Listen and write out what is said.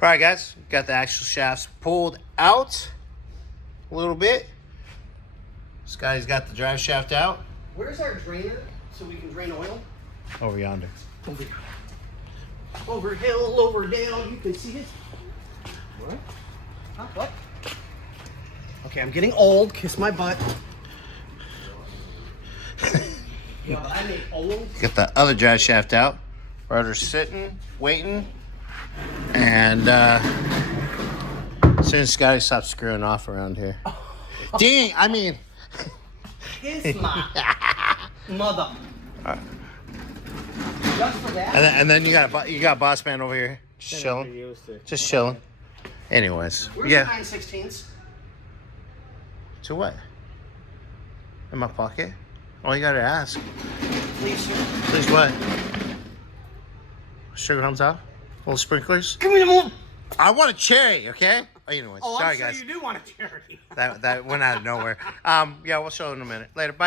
All right, guys, got the axle shafts pulled out a little bit. Scotty's got the drive shaft out. Where's our drainer so we can drain oil? Over yonder. Over here. Over hill, over down. You can see it. What? Huh? What? Okay, I'm getting old. Kiss my butt. Yeah, but I made old. Get the other drive shaft out. Rotor's sitting, waiting. And as soon as Scotty stops screwing off around here. Dang, I mean. Kiss my mother. Just for that? And then you got Boss Man over here. Just chilling. Just chilling. Anyways. Where's yeah. the 9/16? To what? In my pocket? All you gotta ask. Please, sir. Please what? Sugar comes out? Little sprinklers? Give me the more. I want a cherry, okay? Anyways, Oh, sorry I'm sure guys. you do want a charity. That went out of nowhere. Yeah, we'll show in a minute. Later, bye.